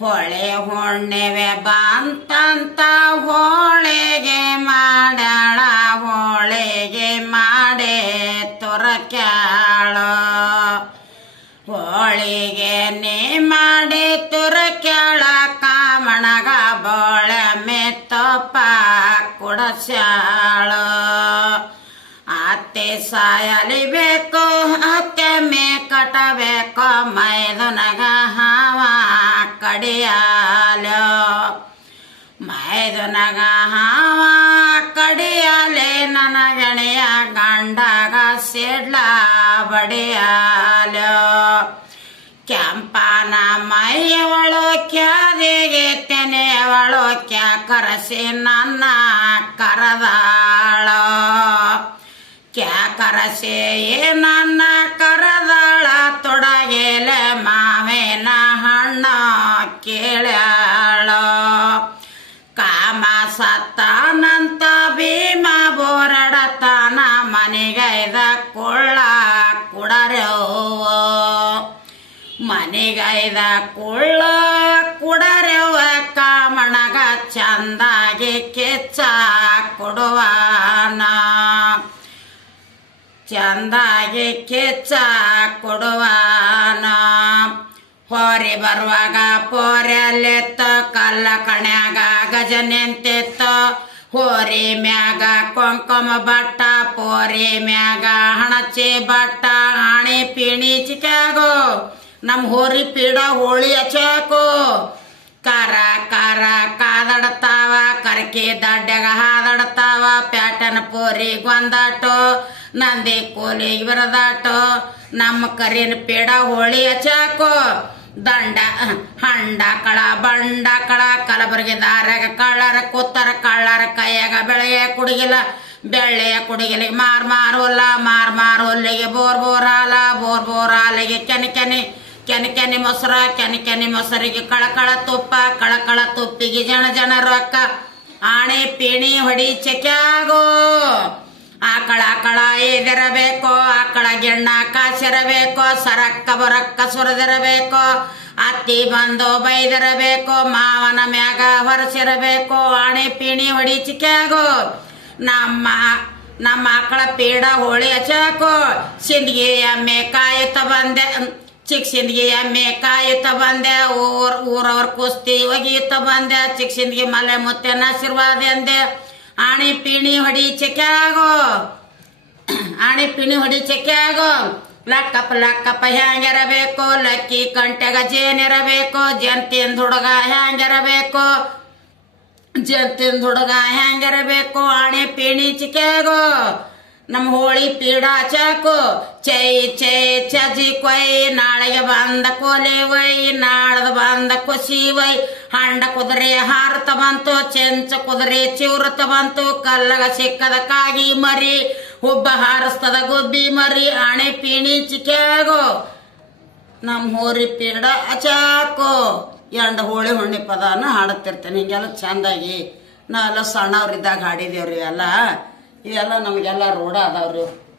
ಹೊಳೆ ಹುಣ್ಣಿಮೆ ಬಂತಂತ ಹೋಳಿಗೆ ಮಾಡ್ಯಾಳ ಹೋಳಿಗೆ ಮಾಡೇ ತುರಕ್ಯಾಳ ಹೋಳಿಗೆ ನೀ ಮಾಡಿ ತುರಕ್ಯಾಳ ಕಾಮಣಗ ಬೋಳೆ ಮೆತ್ತಪ್ಪ ಕುಡಸ್ಯಾಳ ಅತ್ತೆ ಸಾಯಲಿ ಬೇಕು ಅತ್ತೆ ಮೇ ಕಟ್ಟಬೇಕು ಮೈದುನಗ ಹಾವ ಕಡಿಯಾಲ ಮೈದುನಗ ಹಾವ ಕಡಿಯಾಲೆ ನನಗಣೆಯ ಗಂಡಗ ಸಿಡ್ಲ ಬಡಿಯಾಲ ಕೆಂಪನ ಮೈಯವಳು ಕ್ಯಾದಿಗೆ ತೆನೆಯವಳು ಕ್ಯಾ ಕರಸಿ ನನ್ನ ಕರದಾಳ ಕ್ಯಾ ಕರಸಿ ನನ್ನ ಕರದಾಳ ತೊಡಗೆಲೆ ಮಾವಿನ ಹಣ್ಣ ಕೇಳ್ಯಾಳ ಕಾಮ ಸತ್ತಾನಂತ ಭೀಮ ಬೋರಡತಾನ ಮನೆಗೈದ ಕೊಳ್ಳ ಕುಡರೆವ್ವ ಮನೆಗೈದ ಕೊಳ್ಳ ಕುಡರೆವ್ವ ಕಾಮಣಗ ಚಂದಾಗಿ ಕೆಚ್ಚ ಕೊಡುವಾನ ಚಂದಾಗಿ ಕೆಚ್ಚ ಕೊಡುವಾನ ಹೊರೆ ಬರುವಾಗ ಪೋರೆಲ್ಲೆತ್ತ ಕಲ್ಲ ಕಣ್ಯಾಗ ಗಜ ನಿಂತಿತ್ತು ಹೋರಿ ಮ್ಯಾಗ ಕೊಂಕಮ ಬಟ್ಟ ಪೋರಿ ಮ್ಯಾಗ ಹಣಚಿ ಬಟ್ಟ ಆಣಿ ಪಿಣಿ ಚಿಕ್ಯಾಗೋ ನಮ್ಮ ಹೋರಿ ಪೀಡ ಹೋಳಿ ಹಚ್ಚಾಕು ಕಾರ ಕಾರ ಕಾದಡ್ತಾವ ಕರಕಿ ದಡ್ಡ್ಯಾಗ ಹಾದಡ್ತಾವ ಪ್ಯಾಟನ ಪೋರಿ ಗೊಂದಾಟು ನಂದಿ ಕೋಲಿಗೆ ಬರದಾಟು ನಮ್ಮ ಕರಿನ ಪೀಡ ಹೋಳಿ ಹಚ್ಚಾಕು ದಂಡ ಹಂಡ ಕಳ ಬಂಡ ಕಳ ಕಲಬುರಗಿ ದಾರ್ಯಾಗ ಕಳ್ಳರ ಕೂತರ ಕಳ್ಳರ ಕೈಯಾಗ ಬೆಳೆಯ ಕುಡಿಗಿಲ್ಲ ಬೆಳ್ಳೆಯ ಕುಡಿಗಿಲಿಗೆ ಮಾರ್ ಹುಲ್ಲಿಗೆ ಬೋರ್ ಹಾಲ ಬೋರ್ ಹಾಲಿಗೆ ಕೆನೆ ಮೊಸರ ಮೊಸರಿಗೆ ಕಳಕಳ ತುಪ್ಪಿಗೆ ಜನ ರೊಕ್ಕ ಆಣೆ ಪಿಣಿ ಹೊಡಿ ಚೆಕ್ಯಾಗೋ ಆಕಳ ಎದಿರಬೇಕು ಆಕಳ ಗೆಣ್ಣ ಕಾಸಿರಬೇಕು ಸರಕ್ಕ ಬರಕ್ಕ ಸುರದಿರಬೇಕು ಅತ್ತಿ ಬಂದು ಬೈದಿರಬೇಕು ಮಾವನ ಮ್ಯಾಗ ಹೊರಸಿರಬೇಕು ಆಣೆ ಪಿಣಿ ಹೊಡಿ ಚಿಕ್ಯಾಗೋ ನಮ್ಮ ಆಕಳ ಪೀಡ ಹೋಳಿ ಹಚ್ಚಾಕು ಸಿಂದಗಿ ಎಮ್ಮೆ ಕಾಯುತ್ತ ಬಂದೆ ಚಿಕ್ಕ ಸಿಂದಗಿ ಎಮ್ಮೆ ಕಾಯುತ್ತ ಬಂದೆ ಊರವ್ರ ಕುಸ್ತಿ ಒಗಿಯುತ್ತ ಬಂದೆ ಚಿಕ್ಕ ಸಿಂದಗಿ ಮಲೆ ಮುತ್ತೇನ ಆಶೀರ್ವಾದ ಎಂದೆ ಆಣಿ ಪಿಣಿ ಹೊಡಿ ಚೆಕ್ಯಾಗೋ ಲಕ್ಕಪ್ಪ ಹ್ಯಾಂಗಿರಬೇಕು ಲಕ್ಕಿ ಕಂಟೆಗ ಜೇನಿರಬೇಕು ಜಂತಿಂದ ಹುಡುಗ ಹ್ಯಾಂಗಿರಬೇಕು ಆಣಿ ಪಿಣಿ ಚಿಕ್ಯಾಗೋ ನಮ್ಮ ಹೋಳಿ ಪೀಡ ಚಾಕು ಚೈ ಚಜಿ ಕೊಯ್ ನಾಳೆಗೆ ಬಂದ ಕೋಲಿ ವೈ ನಾಳದ ಬಂದ ಕುಸಿ ವೈ ಹಂಡ ಕುದುರೆ ಹಾರತ ಬಂತು ಚೆಂಚ ಕುದುರೆ ಚಿವ್ರತ ಬಂತು ಕಲ್ಲಗ ಸಿಕ್ಕದ ಕಾಗಿ ಮರಿ ಹುಬ್ಬ ಹಾರಿಸ್ತದ ಗುಬ್ಬಿ ಮರಿ ಆಣೆ ಪಿಣಿ ಚಿಕ್ಯಾಗೋ ನಮ್ಮ ಹೋರಿ ಪೀಡ ಅಚಾಕೋ ಎಂಡ ಹೋಳಿ ಹುಣ್ಣಿ ಪದಾನ ಹಾಡುತ್ತಿರ್ತೇನೆ ಹಿಂಗೆಲ್ಲ ಚಂದಾಗಿ ನಾವೆಲ್ಲ ಸಣ್ಣವ್ರಿದ್ದಾಗ ಹಾಡಿದೇವ್ರಿ ಇವೆಲ್ಲ ನಮಗೆಲ್ಲ ರೂಢ ಅದಾವ್ರಿ